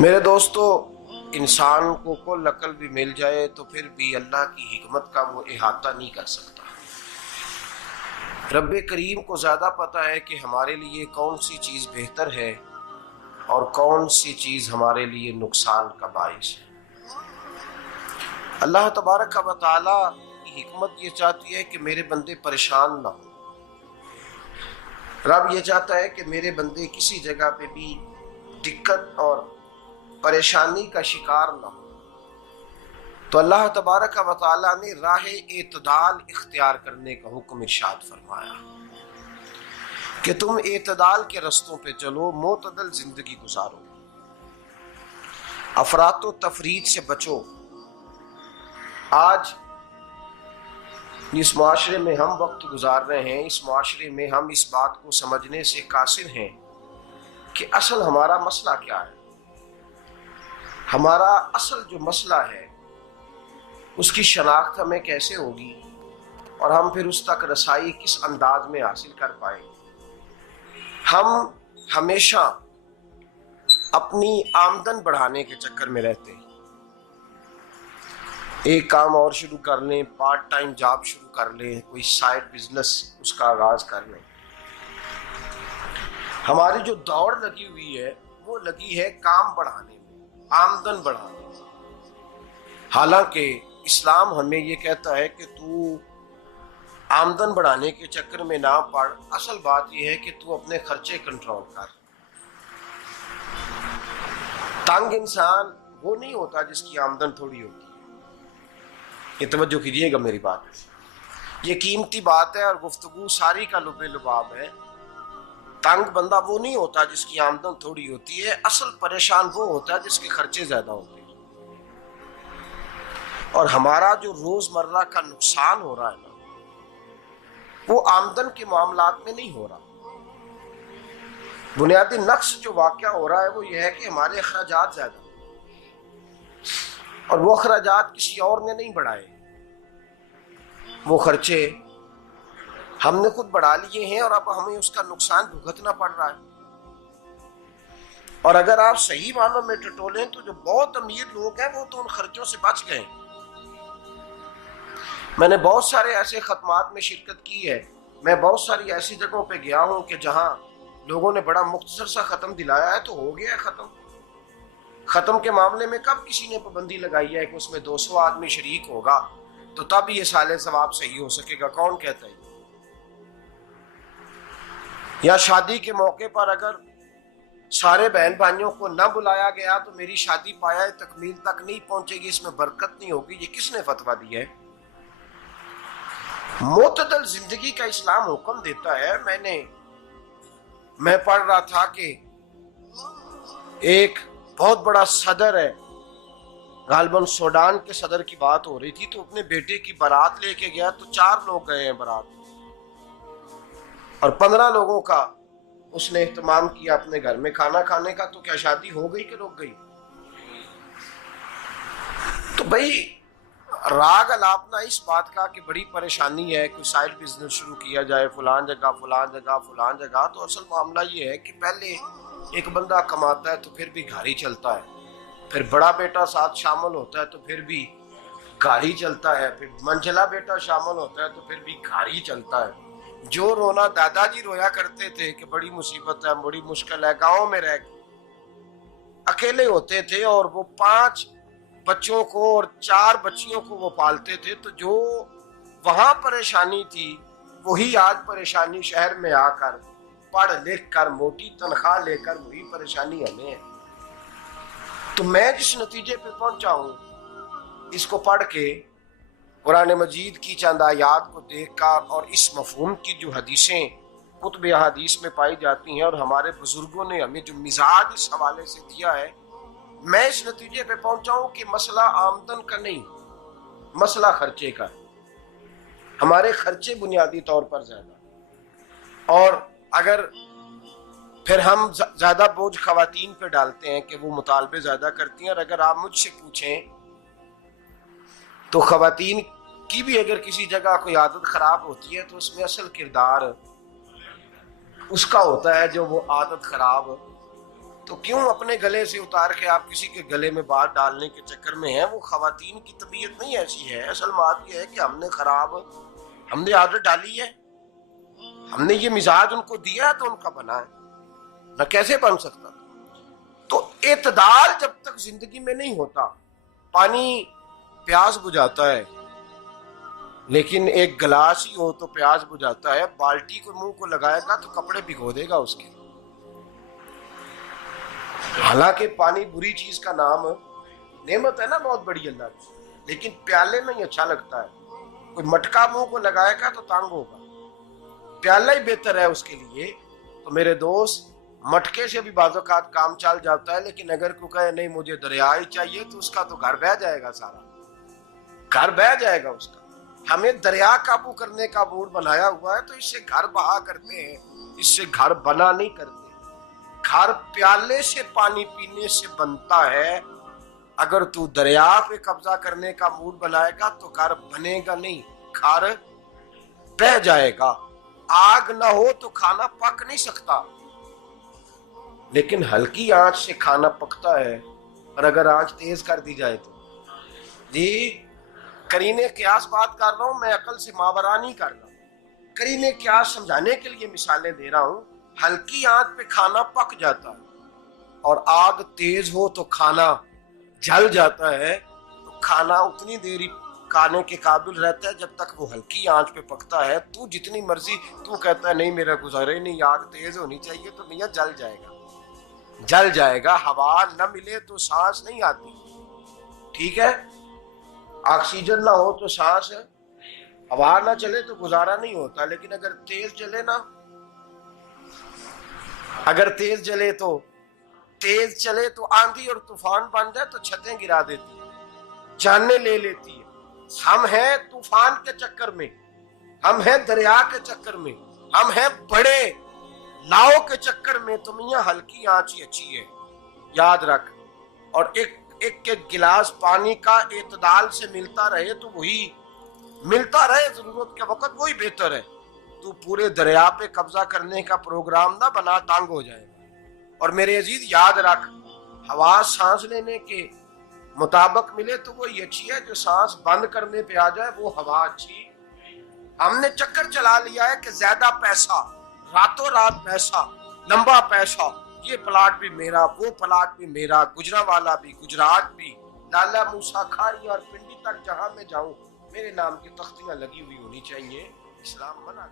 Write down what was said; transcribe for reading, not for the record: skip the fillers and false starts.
मेरे दोस्तों, इंसान को कुल अकल भी मिल जाए तो फिर भी अल्लाह की हिकमत का वो इहाता नहीं कर सकता। रब्बे करीम को ज़्यादा पता है कि हमारे लिए कौन सी चीज़ बेहतर है और कौन सी चीज़ हमारे लिए नुकसान का बाइस है। अल्लाह तबारक व तआला की हिकमत ये चाहती है कि मेरे बंदे परेशान ना हो। रब ये चाहता है कि मेरे बंदे किसी जगह पे भी दिक्कत और परेशानी का शिकार ना हो। तो अल्लाह तबारक व तआला ने राह एतदाल इख्तियार करने का हुक्म इरशाद फरमाया कि तुम एतदाल के रस्तों पे चलो, मोतदल जिंदगी गुजारो, अफरातो तफरीद से बचो। आज जिस माशरे में हम वक्त गुजार रहे हैं, इस माशरे में हम इस बात को समझने से कासिर हैं कि असल हमारा मसला क्या है। हमारा असल जो मसला है उसकी शनाख्त हमें कैसे होगी और हम फिर उस तक रसाई किस अंदाज में हासिल कर पाएंगे। हम हमेशा अपनी आमदन बढ़ाने के चक्कर में रहते हैं। एक काम और शुरू कर लें, पार्ट टाइम जॉब शुरू कर लें, कोई साइड बिजनेस उसका आगाज कर लें। हमारी जो दौड़ लगी हुई है वो लगी है काम बढ़ाने में, आमदन बढ़ाने में। हालांकि इस्लाम हमें ये कहता है कि तू आमदन बढ़ाने के चक्कर में ना पड़, असल बात यह है कि तू अपने खर्चे कंट्रोल कर। तंग इंसान वो नहीं होता जिसकी आमदन थोड़ी होती है। ये तवज्जो कीजिएगा मेरी बात, ये कीमती बात है और गुफ्तगू सारी का लुबे लुबाब है। तंग बंदा वो नहीं होता जिसकी आमदन थोड़ी होती है, असल परेशान वो होता है जिसके खर्चे ज्यादा होते हैं। और हमारा जो रोजमर्रा का नुकसान हो रहा है ना, वो आमदन के मामलात में नहीं हो रहा। बुनियादी नक्श जो वाकया हो रहा है वो ये है कि हमारे अखराजात ज्यादा, और वो अखराजात किसी और ने नहीं बढ़ाए। वो खर्चे हमने खुद बढ़ा लिए हैं और अब हमें उसका नुकसान भुगतना पड़ रहा है। और अगर आप सही मानों में टटोलें तो जो बहुत अमीर लोग हैं वो तो उन खर्चों से बच गए। मैंने बहुत सारे ऐसे खत्मात में शिरकत की है। मैं बहुत सारी ऐसी जगहों पे गया हूं कि जहां लोगों ने बड़ा मुख्तसर सा खत्म दिलाया है तो हो गया है खत्म। खत्म के मामले में कब किसी ने पाबंदी लगाई है कि उसमें 200 आदमी शरीक होगा तो तब ये साले सवाब सही हो सकेगा? कौन कहता है? या शादी के मौके पर अगर सारे बहन भाइयों को न बुलाया गया तो मेरी शादी पाया तकमील तक नहीं पहुंचेगी, इसमें बरकत नहीं होगी। ये किसने फतवा दिया है? मोतदल जिंदगी का इस्लाम हुक्म देता है। मैं पढ़ रहा था कि एक बहुत बड़ा सदर है, गालिबन सूडान के सदर की बात हो रही थी, तो अपने बेटे की बारात लेके गया तो 4 लोग गए हैं बारात, और 15 लोगों का उसने एहतमाम किया अपने घर में खाना खाने का। तो क्या शादी हो गई कि रुक गई? तो भाई राग अलापना इस बात का कि बड़ी परेशानी है, कोई साइड बिजनेस शुरू किया जाए फलान जगह फलान जगह फलान जगह। तो असल मामला ये है कि पहले एक बंदा कमाता है तो फिर भी घर ही चलता है, फिर बड़ा बेटा साथ शामिल होता है तो फिर भी घर ही चलता है, फिर मंझला बेटा शामिल होता है तो फिर भी घर ही चलता है। जो रोना दादाजी रोया करते थे कि बड़ी मुसीबत है, बड़ी मुश्किल है, गाँव में रह अकेले होते थे और वो 5 बच्चों को और 4 बच्चियों को वो पालते थे, तो जो वहां परेशानी थी वही आज परेशानी शहर में आकर पढ़ लिख कर मोटी तनख्वाह लेकर वही परेशानी हमें है। तो मैं जिस नतीजे पे पहुंचा हूं इसको पढ़ के, कुरान मजीद की चंद आयात को देखकर और इस मफहूम की जो हदीसें कुतुब हदीस में पाई जाती हैं और हमारे बुजुर्गों ने हमें जो मिजाज इस हवाले से दिया है, मैं इस नतीजे पे पहुंचा हूं कि मसला आमदन का नहीं, मसला खर्चे का। हमारे खर्चे बुनियादी तौर पर ज्यादा, और अगर फिर हम ज्यादा बोझ खवातीन पे डालते हैं कि वो मुतालबे ज्यादा करती हैं। और अगर आप मुझसे पूछें तो खवातीन की भी अगर किसी जगह कोई आदत खराब होती है तो उसमें असल किरदार उसका होता है जो वो आदत खराब तो क्यों अपने गले से उतार के आप किसी के गले में बात डालने के चक्कर में हैं? वो खवातीन की तबीयत नहीं ऐसी है। असल बात यह है कि हमने आदत डाली है, हमने ये मिजाज उनको दिया है तो उनका बना है, न कैसे बन सकता। तो एतदाल जब तक जिंदगी में नहीं होता, पानी प्यास बुझाता है लेकिन एक गिलास ही हो तो प्यास बुझाता है, बाल्टी को मुंह को लगाएगा तो कपड़े भिगो देगा उसके। हालांकि पानी बुरी चीज का नाम नेमत है ना, बहुत बड़ी अल्लाह की, लेकिन प्याले में ही अच्छा लगता है। कोई मटका मुंह को लगाएगा तो तांग होगा, प्याला ही बेहतर है उसके लिए। तो मेरे दोस्त, मटके से भी बाज़ौक़ात काम चल जाता है, लेकिन अगर कोई कहे नहीं मुझे दरिया ही चाहिए तो उसका तो घर बह जाएगा, सारा घर बह जाएगा उसका। हमें दरिया काबू करने का मूड बनाया हुआ है तो इससे घर बहा करते हैं, इससे घर बना नहीं करते। घर प्याले से पानी पीने से बनता है। अगर तू दरिया पे कब्जा करने का मूड बनाएगा तो घर बनेगा नहीं, घर बह जाएगा। आग ना हो तो खाना पक नहीं सकता, लेकिन हल्की आंच से खाना पकता है। और अगर आंच तेज कर दी जाए तो जी, करीने क्यास बात कर रहा हूं मैं, अकल से मावरा नहीं कर रहा। करीने क्यास समझाने के लिए मिसालें दे रहा हूं। हल्की आंच पे खाना पक जाता है और आग तेज हो तो खाना जल जाता है। तो खाना उतनी देर खाने के काबिल रहता है जब तक वो हल्की आंच पे पकता है। तू जितनी मर्जी तू कहता है नहीं मेरा गुजारे नहीं, आग तेज होनी चाहिए, तो मियां जल जाएगा, जल जाएगा। हवा न मिले तो सांस नहीं आती, ठीक है। ऑक्सीजन ना हो तो सांस, हवा ना चले तो गुजारा नहीं होता। लेकिन अगर तेज जले ना, अगर तेज जले तो तेज चले तो आंधी और तूफान बन जाए तो छतें गिरा देती है, जाने ले लेती है। हम हैं तूफान के चक्कर में, हम हैं दरिया के चक्कर में, हम हैं बड़े नाव के चक्कर में। तो मियां हल्की आंच ही अच्छी है, याद रख। और एक गिलास पानी का एतदाल से मिलता रहे तो वही मिलता रहे, जरूरत के वक्त वही बेहतर है। तू पूरे दरिया पे कब्जा करने का प्रोग्राम ना बना, तांग हो जाएगा। और मेरे अजीज याद रख, हवा सांस लेने के मुताबिक मिले तो वो ये अच्छी है, जो सांस बंद करने पे आ जाए वो हवा अच्छी। हमने चक्कर चला लिया है कि ज्यादा पैसा, रातों रात पैसा, लंबा पैसा, ये प्लाट भी मेरा, वो प्लाट भी मेरा, गुजरांवाला भी, गुजरात भी, लाला मूसा खाड़ी और पिंडी तक जहां मैं जाऊं मेरे नाम की तख्तियां लगी हुई होनी चाहिए। इस्लाम मना